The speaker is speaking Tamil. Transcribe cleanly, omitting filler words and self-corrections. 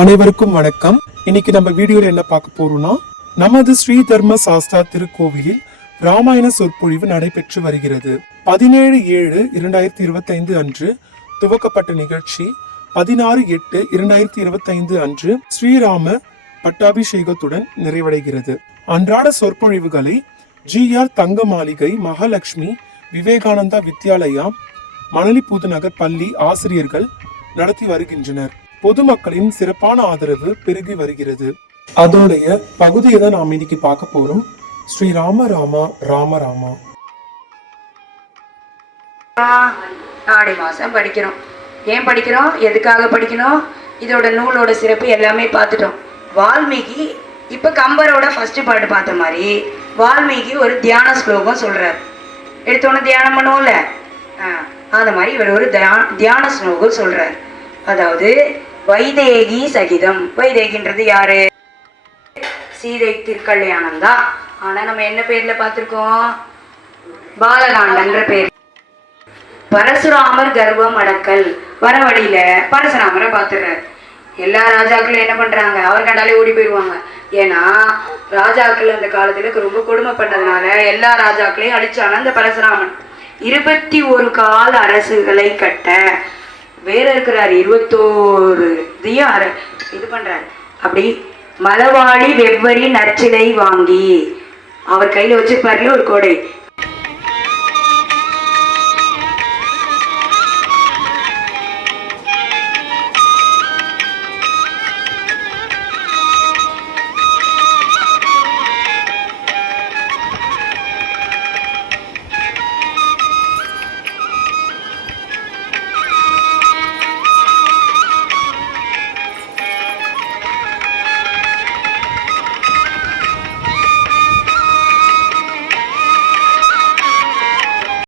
அனைவருக்கும் வணக்கம். இன்னைக்கு நம்ம வீடியோல என்ன பார்க்க போறோம்னா, நமது ஸ்ரீ தர்ம சாஸ்தா திருக்கோவிலில் ராமாயண சொற்பொழிவு நடைபெற்று வருகிறது. 17/7/2025 அன்று துவக்கப்பட்ட நிகழ்ச்சி 16/8/2025 அன்று ஸ்ரீராம பட்டாபிஷேகத்துடன் நிறைவடைகிறது. அன்றாட சொற்பொழிவுகளை GR தங்க மாளிகை, மகாலட்சுமி விவேகானந்தா வித்யாலயா, மணலி புதுநகர் பள்ளி ஆசிரியர்கள் நடத்தி வருகின்றனர். பொதுமக்களின் சிறப்பான ஆதரவு பெருகி வருகிறது. அதோடைய பகுதியை தான் நாம் இன்னைக்கு பார்க்க போறோம். ஸ்ரீ ராம ராமா ராம ராமா. ஆடி மாசம் படிக்கிறோம். ஏன் படிக்கிறோம், எதுக்காக படிக்கணும், இதோட நூலோட சிறப்பு எல்லாமே பார்த்துட்டோம். வால்மீகி இப்ப கம்பரோட ஃபர்ஸ்ட் பாட்டு பார்த்த மாதிரி வால்மீகி ஒரு தியான ஸ்லோகம் சொல்றார். எடுத்தோன்னு தியானம் பண்ணுவோம்ல, அந்த மாதிரி இவர் ஒரு தியான ஸ்லோகம் சொல்றார். அதாவது வைதேகி சகிதம். வைதேகின்றது யாரு? சீதை திருக்கல்யாணம் தான். ஆனா நம்ம என்ன பேர்ல பார்த்திருக்கோம்? பாலகாண்டன்ற பேர். பரசுராமர் கர்வம் அடக்கல். வர வழியில பரசுராமரை பார்த்துடுறாரு. எல்லா ராஜாக்களும் என்ன பண்றாங்க, அவர் கண்டாலே ஓடி போயிடுவாங்க. ஏன்னா ராஜாக்கள் அந்த காலத்துல ரொம்ப கொடுமை பண்ணதுனால எல்லா ராஜாக்களையும் அழிச்சான அந்த பரசுராமன். 21 கால அரசுகளை கட்ட வேற இருக்கிறார். 21 இது பண்றாரு. அப்படி மலவாடி வெவ்வரி நற்சிலை வாங்கி அவர் கையில வச்சிருப்பாருல ஒரு கோடை,